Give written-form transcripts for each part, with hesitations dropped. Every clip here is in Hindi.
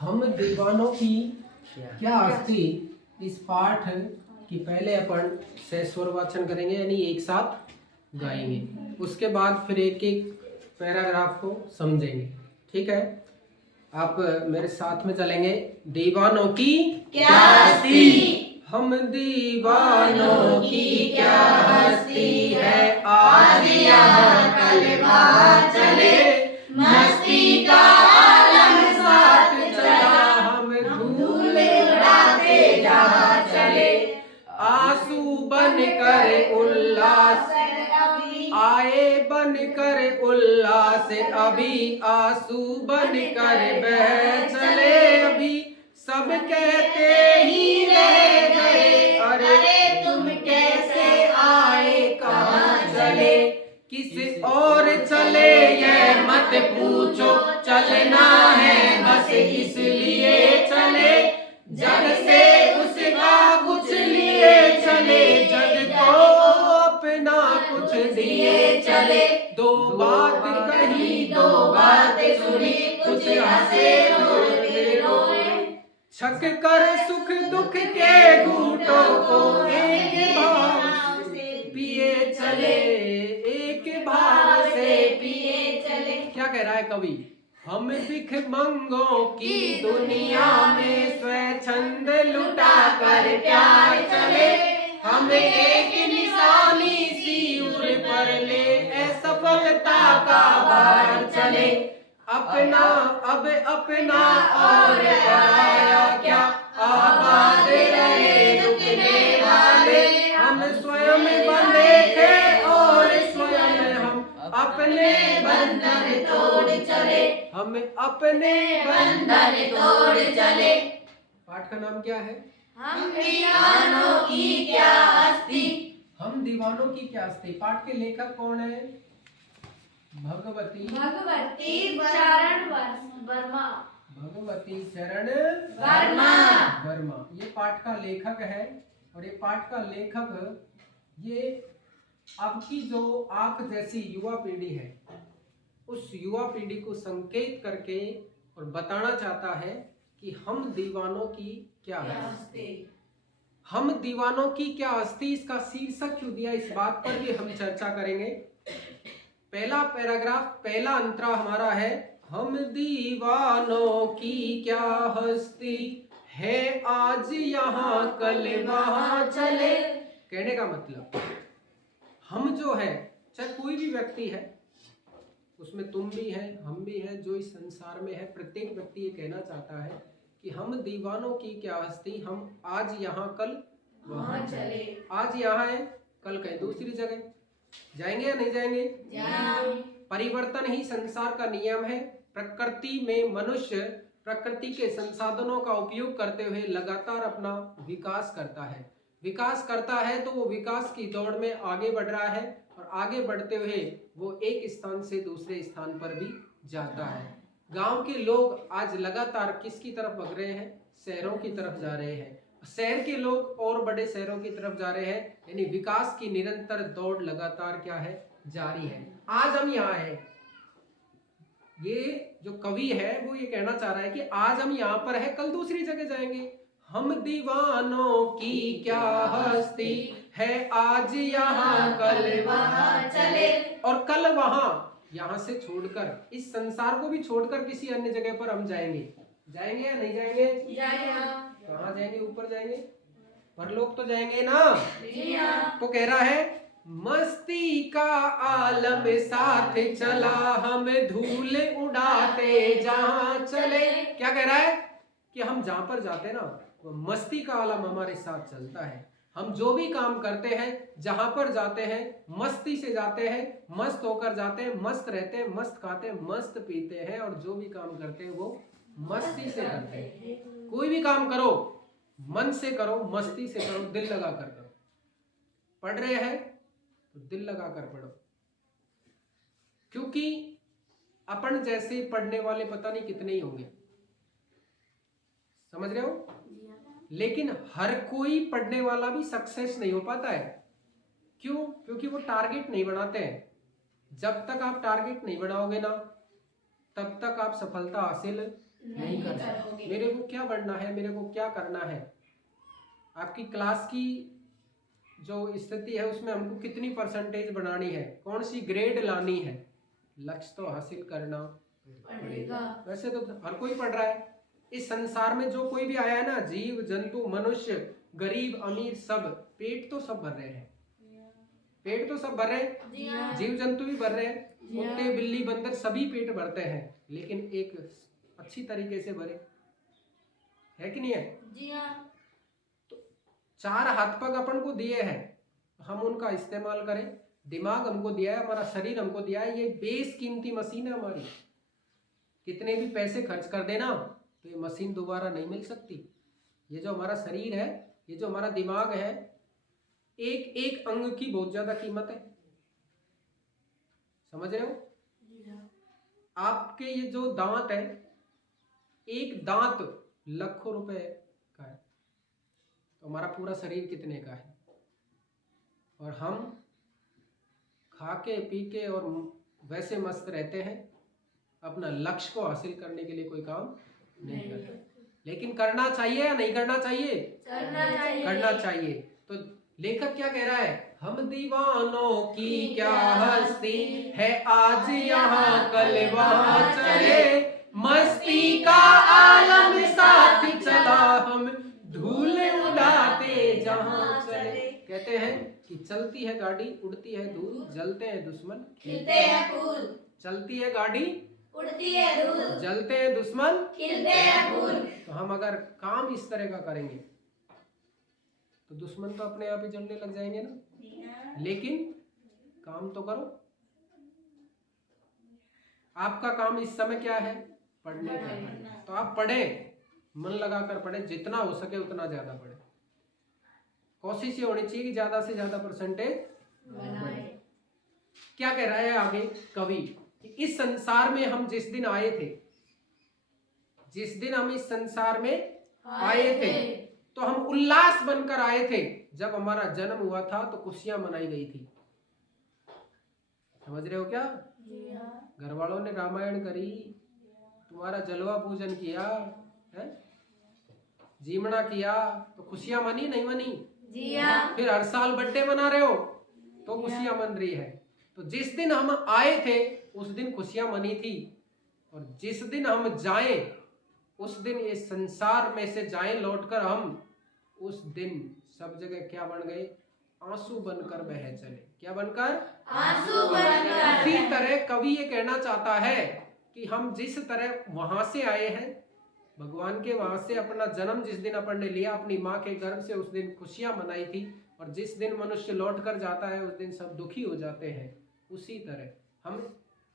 हम दीवानों की क्या हस्ती, इस पाठ की पहले अपन सहस्वर वाचन करेंगे, यानी एक साथ गाएंगे। उसके बाद फिर एक एक पैराग्राफ को समझेंगे। ठीक है, आप मेरे साथ में चलेंगे। दीवानों की क्या हस्ती, हम दीवानों की क्या हस्ती है, आज यहाँ कल वहाँ चले, मस्ती का आलम साथ चला, हम धूल उड़ाते जहाँ चले, आंसू बन कर उल्लास आए, बन कर उल्लास अभी, आंसू बन कर बह चले अभी, सब कहते ही रह गए, अरे तुम कैसे आए, कहाँ चले, किस और चले यह मत पूछो, चलना है बस इसलिए चले, जग से उसका कुछ लिए चले, जग को अपना कुछ दिए चले, दो बात कही दो बात सुनी, कुछ हंसे रोए रोए, छक कर सुख दुख के घूंटों को एक भाव से पिए चले, एक भाव से पिए चले। क्या कह रहा है कवि? हम भिख मंगों की दुनिया में स्वच्छंद लुटा कर प्यार चले, हम एक निशानी सी उर पर ले असफलता का भार चले, अपना अब अपना और पराया क्या, आबाद रहे रुकने वाले, हम स्वयं बंधे थे और स्वयं हम अपने बंधन तोड़ चले, हम अपने बंधन तोड़ चले। पाठ का नाम क्या है? हम दीवानों की क्या हस्ती, हम दीवानों की क्या हस्ती। पाठ के लेखक कौन है? भगवती चरण वर्मा, भगवती चरण वर्मा ये पाठ का लेखक है। और ये पाठ का लेखक ये आपकी जो आप जैसी युवा पीढ़ी है, उस युवा पीढ़ी को संकेत करके और बताना चाहता है कि हम दीवानों की क्या हस्ती। हम दीवानों की क्या हस्ती, इसका शीर्षक क्यों दिया, इस बात पर भी हम चर्चा करेंगे। पहला पैराग्राफ, पहला अंतरा हमारा है, हम दीवानों की क्या हस्ती है, आज यहाँ कल वहाँ चले। कहने का मतलब, हम जो है, चाहे कोई भी व्यक्ति है, उसमें तुम भी है, हम भी हैं, जो इस संसार में है, प्रत्येक व्यक्ति ये कहना चाहता है कि हम दीवानों की क्या हस्ती, हम आज यहाँ कल वहाँ चले। आज यहाँ है, कल कहीं दूसरी जगह जाएंगे या नहीं जाएंगे? परिवर्तन ही संसार का नियम है। प्रकृति में मनुष्य प्रकृति के संसाधनों का उपयोग करते हुए लगातार अपना विकास करता है। विकास करता है तो वो विकास की दौड़ में आगे बढ़ रहा है, और आगे बढ़ते हुए वो एक स्थान से दूसरे स्थान पर भी जाता है। गांव के लोग आज लगातार किसकी तरफ भाग रहे हैं? शहरों की तरफ जा रहे हैं। शहर के लोग और बड़े शहरों की तरफ जा रहे हैं, यानी विकास की निरंतर दौड़ लगातार क्या है? जारी है। आज हम यहाँ हैं, ये जो कवि है वो ये कहना चाह रहा है कि आज हम यहाँ पर है, कल दूसरी जगह जाएंगे। हम दीवानों की क्या हस्ती है, आज यहाँ कल वहाँ चले, और कल वहाँ, यहाँ से छोड़कर, इस संसार को भी छोड़कर किसी अन्य जगह पर हम जाएंगे। जाएंगे या नहीं जाएंगे? कहाँ जाएंगे? ऊपर जाएंगे, परलोक तो जाएंगे ना। तो कह रहा है, मस्ती का आलम साथ चला, हम धूल उड़ाते जहाँ चले। क्या कह रहा है कि हम जहाँ पर जाते हैं ना, वो मस्ती का आलम हमारे साथ चलता है। हम जो भी काम करते हैं, जहां पर जाते हैं, मस्ती से जाते हैं, मस्त होकर जाते हैं, मस्त रहते हैं, मस्त खाते हैं, मस्त पीते हैं, और जो भी काम करते हैं वो मस्ती से करते हैं। कोई भी काम करो, मन से करो, मस्ती से करो, दिल लगा कर करो। पढ़ रहे हैं तो दिल लगा कर पढ़ो, क्योंकि अपन जैसे पढ़ने वाले पता नहीं कितने ही होंगे, समझ रहे हो? लेकिन हर कोई पढ़ने वाला भी सक्सेस नहीं हो पाता है। क्यों? क्योंकि वो टारगेट नहीं बनाते हैं। जब तक आप टारगेट नहीं बनाओगे ना, तब तक आप सफलता हासिल नहीं कर सकते। मेरे को क्या बढ़ना है, मेरे को क्या करना है, आपकी क्लास की जो स्थिति है उसमें हमको कितनी परसेंटेज बनानी है, कौन सी ग्रेड लानी है, लक्ष्य तो हासिल करना पड़ेगा। वैसे तो हर कोई पढ़ रहा है इस संसार में, जो कोई भी आया है ना, जीव जंतु मनुष्य गरीब अमीर सब, पेट तो सब भर रहे हैं, पेट तो सब भर रहे हैं, जीव जंतु भी भर रहे हैं, कुत्ते बिल्ली बंदर सभी पेट भरते हैं, लेकिन एक अच्छी तरीके से भरे है कि नहीं है? जी हाँ। तो चार हाथ पग अपन को दिए हैं, हम उनका इस्तेमाल करें। दिमाग हमको दिया है, हमारा शरीर हमको दिया है, ये बेशकीमती मशीन है हमारी। कितने भी पैसे खर्च कर देना तो ये मशीन दोबारा नहीं मिल सकती। ये जो हमारा शरीर है, ये जो हमारा दिमाग है, एक एक अंग की बहुत ज्यादा कीमत है, समझ रहे हो? आपके ये जो दांत है, एक दांत लाखों रुपए का है, तो हमारा पूरा शरीर कितने का है? और हम खा के पी के और वैसे मस्त रहते हैं, अपना लक्ष्य को हासिल करने के लिए कोई काम नहीं करते। लेकिन करना चाहिए या नहीं करना चाहिए? करना चाहिए। तो लेखक क्या कह रहा है? हम दीवानों की क्या हस्ती है, आज यहाँ कल वहाँ चले, मस्ती का आलम साथ चला, हम धूल उड़ाते जहाँ चले। कहते हैं कि चलती है गाड़ी उड़ती है धूल, जलते हैं दुश्मन खिलते हैं फूल, चलती है गाड़ी उड़ती है धूल, जलते हैं दुश्मन खिलते हैं फूल। तो हम अगर काम इस तरह का करेंगे तो दुश्मन तो अपने आप ही जलने लग जाएंगे ना। लेकिन काम तो करो। आपका काम इस समय क्या है? पढ़ने का है। तो आप पढ़े, मन लगाकर पढ़े, जितना हो सके उतना ज्यादा पढ़े। कोशिश ये होनी चाहिए कि ज्यादा से ज्यादा परसेंटेज बढ़े। क्या कह रहा है आगे कवि? इस संसार में हम जिस दिन आए थे, जिस दिन हम इस संसार में आए थे, तो हम उल्लास बनकर आए थे। जब हमारा जन्म हुआ था तो खुशियां मनाई गई थी। समझ रहे हो क्या? घर वालों ने रामायण करी, तुम्हारा जलवा पूजन किया है, जीवना किया, तो खुशियां मनी नहीं मनी? फिर हर साल बर्थडे मना रहे हो तो खुशियां मन रही है। तो जिस दिन हम आए थे उस दिन खुशियां मनी थी, और जिस दिन हम जाएं उस दिन इस संसार में से जाएं लौटकर हम, उस दिन सब जगह क्या बन गए? आंसू बनकर बह चले। क्या बनकर? आंसू बनकर। इसी तरह कवि ये कहना चाहता है कि हम जिस तरह वहां से आए हैं, भगवान के वहां से अपना जन्म जिस दिन अपन ने लिया अपनी माँ के गर्भ से, उस दिन खुशियां मनाई थी, और जिस दिन मनुष्य लौट कर जाता है उस दिन सब दुखी हो जाते हैं। उसी तरह हम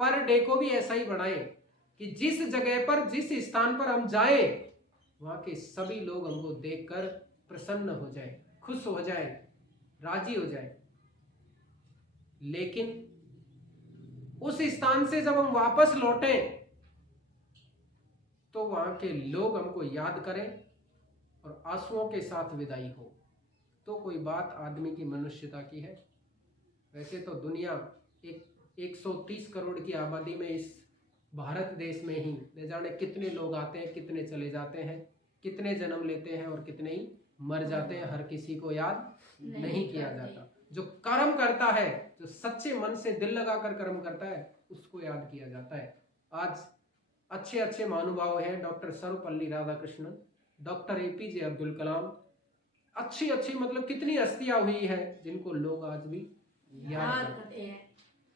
पर डे को भी ऐसा ही बनाए कि जिस जगह पर, जिस स्थान पर हम जाए, वहां के सभी लोग हमको देखकर प्रसन्न हो जाए, खुश हो जाए, राजी हो जाए। लेकिन उस स्थान से जब हम वापस लौटे तो वहां के लोग हमको याद करें और आंसुओं के साथ विदाई हो, तो कोई बात आदमी की मनुष्यता की है। वैसे तो दुनिया 130 करोड़ की आबादी में इस भारत देश में ही न जाने कितने लोग आते हैं, कितने चले जाते हैं, कितने जन्म लेते हैं और कितने ही मर जाते हैं। हर किसी को याद नहीं किया जाता। जो कर्म करता है, जो सच्चे मन से दिल लगाकर कर्म करता है, उसको याद किया जाता है। आज अच्छे अच्छे महानुभाव हैं, doctor Sarvepalli Radhakrishnan, doctor APJ Abdul Kalam, अच्छी अच्छी मतलब कितनी हस्तियां हुई है जिनको लोग आज भी याद करते हैं।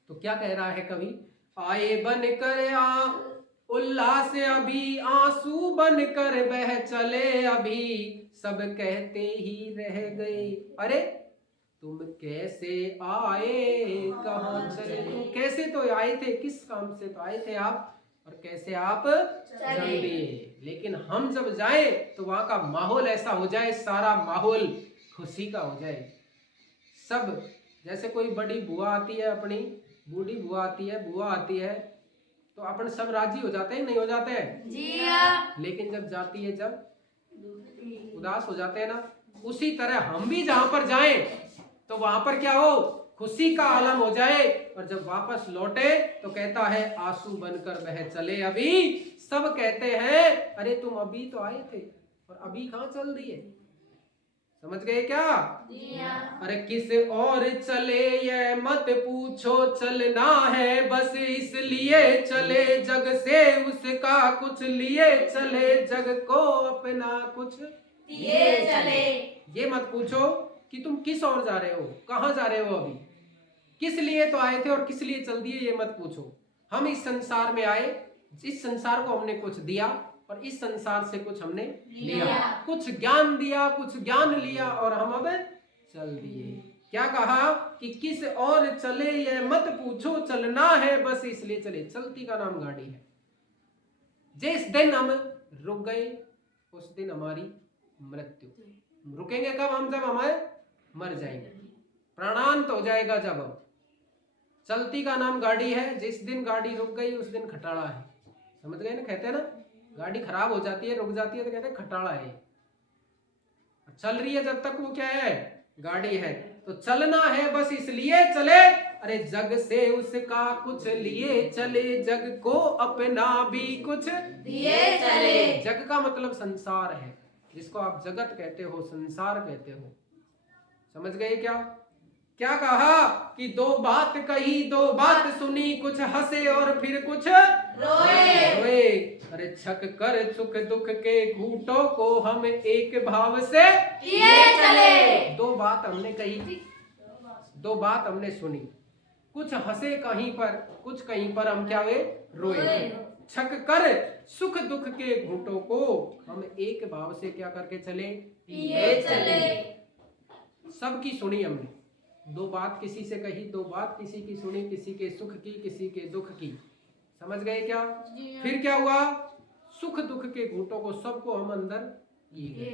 तो क्या कह रहा है कवि? आए बन कर उल्लास अभी, आंसू बन कर बह चले अभी, सब कहते ही रह गए, अरे तुम कैसे आए कहाँ चले। तुम कैसे तो आए थे, किस काम से तो आए थे आप, और कैसे आप चल दिए। लेकिन हम जब जाए तो वहां का माहौल ऐसा हो जाए, सारा माहौल खुशी का हो जाए। सब जैसे कोई बड़ी बुआ आती है, अपनी बूढ़ी बुआ आती है, बुआ आती है, तो अपन सब राजी हो जाते हैं, नहीं हो जाते हैं? जी हाँ। लेकिन जब जाती है, जब उदास हो जाते हैं ना। उसी तरह हम भी जहां पर जाएं तो वहां पर क्या हो? खुशी का आलम हो जाए। और जब वापस लौटे तो कहता है आंसू बनकर बह चले अभी, सब कहते हैं अरे तुम अभी तो आए थे और अभी कहाँ चल दिए। समझ गए क्या? अरे किस और चले ये मत पूछो, चलना है बस इसलिए चले, जग से उसका कुछ लिए चले, जग को अपना कुछ दिए चले। ये मत पूछो कि तुम किस और जा रहे हो, कहाँ जा रहे हो, अभी किस लिए तो आए थे और किस लिए चल दिए, ये मत पूछो। हम इस संसार में आए, इस संसार को हमने कुछ दिया और इस संसार से कुछ हमने लिया, कुछ ज्ञान दिया, कुछ ज्ञान लिया और हम अब चल दिए। क्या कहा कि किस और चले ये मत पूछो, चलना है बस इसलिए चले। चलती का नाम गाड़ी है। जिस दिन हम रुक गए उस दिन हमारी मृत्यु। रुकेंगे कब हम? जब हमें मर जाएंगे, प्राणांत हो जाएगा जब हम। चलती का नाम गाड़ी है, जिस दिन गाड़ी रुक गई उस दिन खटाड़ा है। समझ गए ना? कहते हैं ना गाड़ी खराब हो जाती है, रुक जाती है तो कहते हैं खटाड़ा है। चल रही है जब तक वो क्या है? गाड़ी है। तो चलना है बस इसलिए चले, अरे जग से उसका कुछ लिए चले, जग को अपना भी कुछ दिए चले। जग का मतलब संसार है, जिसको आप जगत कहते हो, संसार कहते हो। समझ गए क्या? क्या कहा कि दो बात कही, दो बात सुनी, कुछ हंसे और फिर कुछ रोए। अरे छक कर सुख दुख के घूंटों को हम एक भाव से दिए चले। दो बात हमने कही थी, दो बात हमने सुनी, कुछ हंसे कहीं पर, कुछ कहीं पर हम क्या हुए? रोए। छक कर सुख दुख के घूंटों को हम एक भाव से क्या करके चले? दिए चले। सबकी सुनी हमने, दो बात किसी से कही, दो बात किसी की सुनी, किसी के सुख की, किसी के दुख की। समझ गए क्या? फिर क्या हुआ? सुख दुख के घूंटों को सबको हम अंदर पी गए,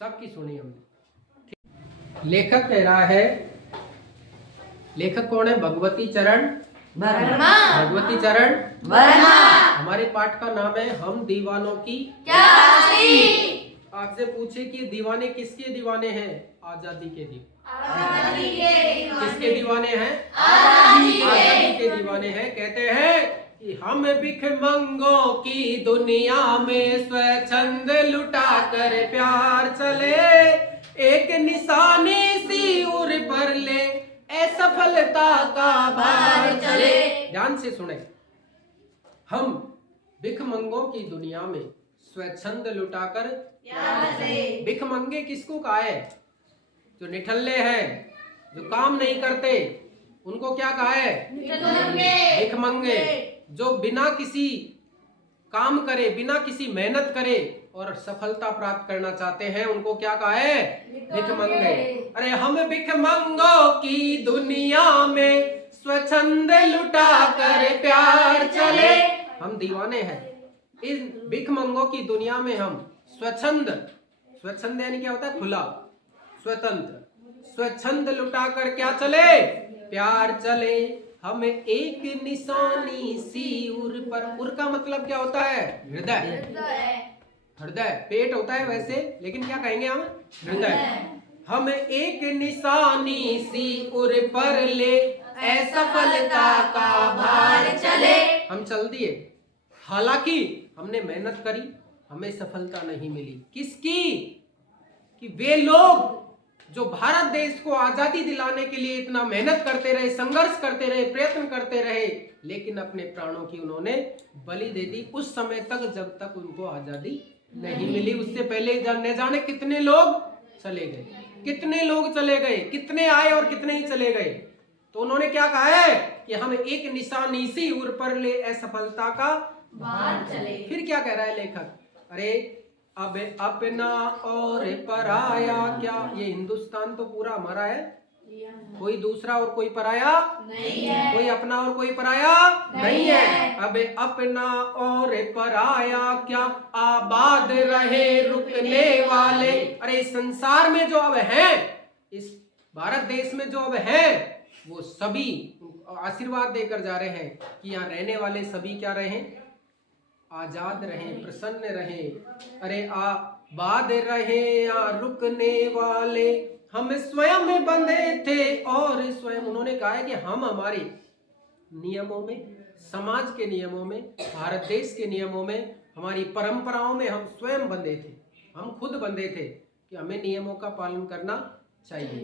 सबकी सुनी हमने। लेखक कह रहा है, लेखक कौन है? भगवती चरण वर्मा। भगवती चरण वर्मा। हमारे पाठ का नाम है हम दीवानों की क्या हस्ती। आपसे पूछे कि दीवाने किसके दीवाने हैं? आजादी के दीवाने। आजादी के दीवाने। किसके दीवाने हैं? आजादी के दीवाने हैं। कहते हैं कि हम भिखमंगों की दुनिया में स्वच्छंद लुटा कर प्यार चले, एक निशानी सी उर पर ले असफलता का भार चले। ध्यान से सुने, हम भिखमंगों की दुनिया में स्वच्छंद लुटाकर प्यार चले। भिखमंगे किसको कहा है? जो निठल्ले हैं, जो काम नहीं करते, उनको क्या कहा है? भिखमंगे। जो बिना किसी काम करे, बिना किसी मेहनत करे और सफलता प्राप्त करना चाहते हैं, उनको क्या कहा है? भिखमंगे। अरे हम भिखमंगों की दुनिया में स्वच्छंद लुटा कर प्यार चले। हम दीवाने हैं इस भिखमंगों की दुनिया में। हम स्वच्छंद, स्वच्छंद यानी क्या होता है? खुला, स्वतंत्र, स्वच्छंद लुटा कर क्या चले? प्यार चले। हम एक निशानी सी उर पर, उर का मतलब क्या होता है? हृदय। हृदय पेट होता है वैसे, लेकिन क्या कहेंगे हम? हृदय। हम एक निशानी सी उर पर ले असफलता का भार चले। हम चल दिए, हालांकि हमने मेहनत करी, हमें सफलता नहीं मिली। किसकी? कि वे लोग जो भारत देश को आजादी दिलाने के लिए इतना मेहनत करते रहे, संघर्ष करते रहे, प्रयत्न करते रहे, लेकिन अपने प्राणों की उन्होंने बलि दे दी उस समय तक जब तक उनको आजादी नहीं मिली। उससे पहले न जाने कितने लोग चले गए, कितने लोग चले गए, कितने आए और कितने ही चले गए। तो उन्होंने क्या कहा है कि हम एक निशानी सी उर पर ले असफलता का भार चले। फिर क्या कह रहा है लेखक? अरे अब अपना और पराया क्या? ये हिंदुस्तान तो पूरा हमारा है, कोई दूसरा और कोई पराया नहीं है। कोई अपना और कोई पराया नहीं है। अब अपना और पराया क्या, आबाद रहे रुकने वाले। अरे इस संसार में जो अब हैं, इस भारत देश में जो अब हैं, वो सभी आशीर्वाद देकर जा रहे हैं कि यहाँ रहने वाले सभी क्या रहें? आजाद रहें, प्रसन्न रहें। अरे आबाद रहे या रुकने वाले, हम स्वयं बंधे थे और स्वयं। उन्होंने कहा है कि हम हमारे नियमों में, समाज के नियमों में, भारत देश के नियमों में, हमारी परंपराओं में हम स्वयं बंधे थे, हम खुद बंधे थे कि हमें नियमों का पालन करना चाहिए।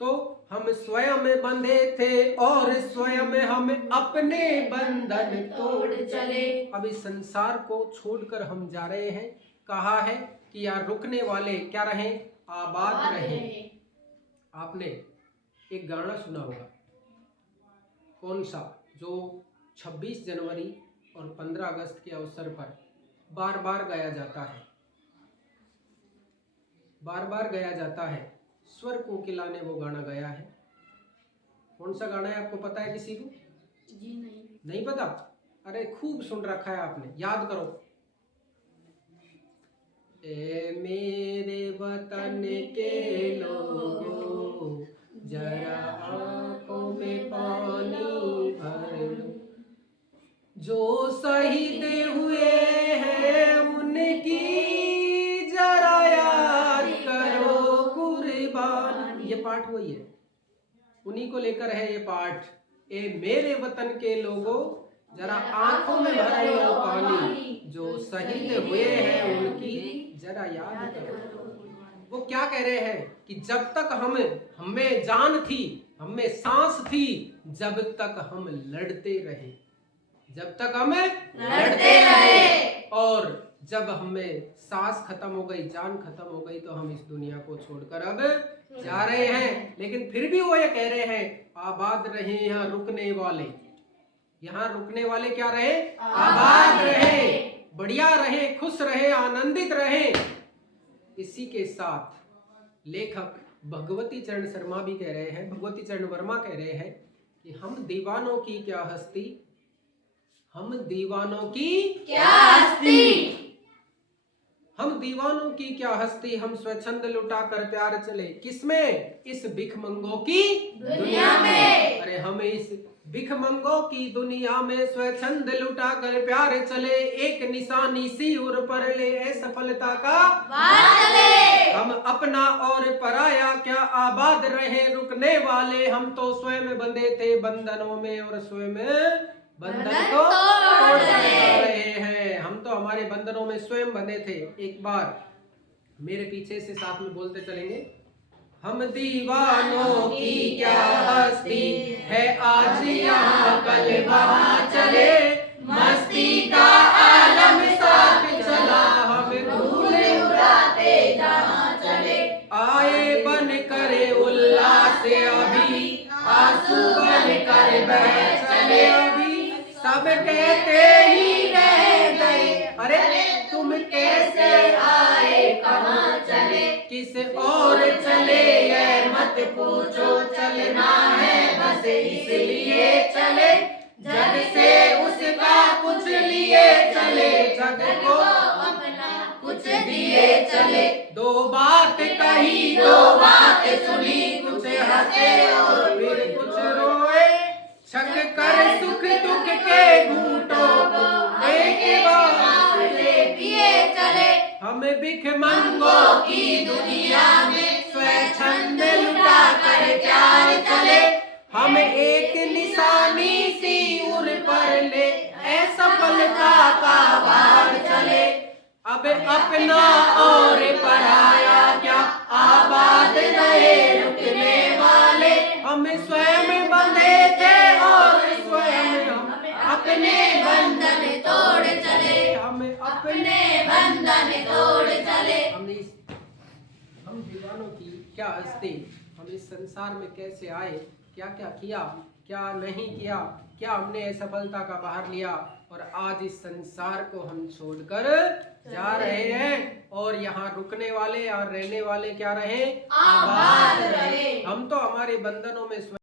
तो हम स्वयं बंधे थे और स्वयं हम अपने बंधन तोड़ चले। अब इस संसार को छोड़कर हम जा रहे हैं। कहा है कि यहाँ रुकने वाले क्या रहे? आबाद रहे। आपने एक गाना सुना होगा, कौन सा? जो 26 जनवरी और 15 अगस्त के अवसर पर बार बार गाया जाता है, बार बार गाया जाता है। स्वर कोकिला ने वो गाना गाया है। कौन सा गाना है, आपको पता है किसी को? जी नहीं पता? अरे खूब सुन रखा है आपने, याद करो। ए मेरे वतन के लोगों, जरा आंखों में पानी भर लो, जो शहीद हुए हैं उनकी जरा याद करो कुर्बान। ये पाठ वही है, उन्हीं को लेकर है ये पाठ। ए मेरे वतन के लोगों, जरा आंखों में भर लो पानी, जो शहीद हुए हैं उनकी जरा याद करो। वो क्या कह रहे हैं कि जब तक हमें जान थी, हमें सांस थी, जब तक हम लड़ते रहे, जब तक हम लड़ते रहे, और जब हमें सांस खत्म हो गई, जान खत्म हो गई, तो हम इस दुनिया को छोड़कर अब जा रहे हैं। लेकिन फिर भी वो ये कह रहे हैं, आबाद रहे यहाँ रुकने वाले। यहाँ रुकने वाले क्या रहे? आबाद रहे, बढ़िया रहे, खुश रहे, आनंदित रहे। इसी के साथ लेखक भगवती चरण शर्मा भी कह रहे हैं, भगवती चरण वर्मा कह रहे हैं कि हम दीवानों की क्या हस्ती, हम दीवानों की क्या हस्ती, हम दीवानों की क्या हस्ती, हम स्वच्छंद लुटा कर प्यार चले। किसमें? इस भिखमंगों की दुनिया में। अरे हम इस भिखमंगों की दुनिया में स्वच्छंद लुटा कर प्यार चले, एक निशानी सी उर पर ले सफलता का बात चले। हम अपना और पराया क्या आबाद रहे रुकने वाले। हम तो स्वयं बंधे थे बंधनों में और स्वयं बंधन को तोड़ रहे हैं। हम तो हमारे बंधनों में स्वयं बंधे थे। एक बार मेरे पीछे से साथ में बोलते चलेंगे, हम दीवानों की क्या हस्ती है, आज यहाँ कल वहाँ चले, मस्ती का आलम साथ चला, हम धूल उड़ाते जहाँ चले, आए बन करे उल्लास अभी, आंसू बन कर बह चले अभी, सब कहते ही रह गए, अरे तुम कैसे आए, कहाँ चले, किस और चले, ये मत पूछो, चलना है बस इसलिए चले, जग से उसका कुछ लिए चले, जग को अपना कुछ दिए चले। दो बात कही, दो बात सुनी, कुछ हंसे और फिर कुछ रोए, छक कर सुख दुख के घूंटों को एक बार से पिए चले। हम भिखमंगों की दुनिया में स्वच्छंद लुटा कर प्यार चले, हम एक निशानी सी उर पर ले असफलता का भार चले। अब अपना और पराया क्या आबाद रहे रुकने वाले, हम स्वयं बंधे थे और स्वयं हम अपने बंधन तोड़ चले, हम अपने बंधन तोड़ चले। हम दीवानों की क्या हस्ती, हम इस संसार में कैसे आए, क्या क्या किया, क्या नहीं किया, क्या हमने असफलता का बाहर लिया, और आज इस संसार को हम छोड़कर जा रहे हैं। और यहाँ रुकने वाले, यहाँ रहने वाले क्या रहे? आबाद रहे। हम तो हमारे बंधनों में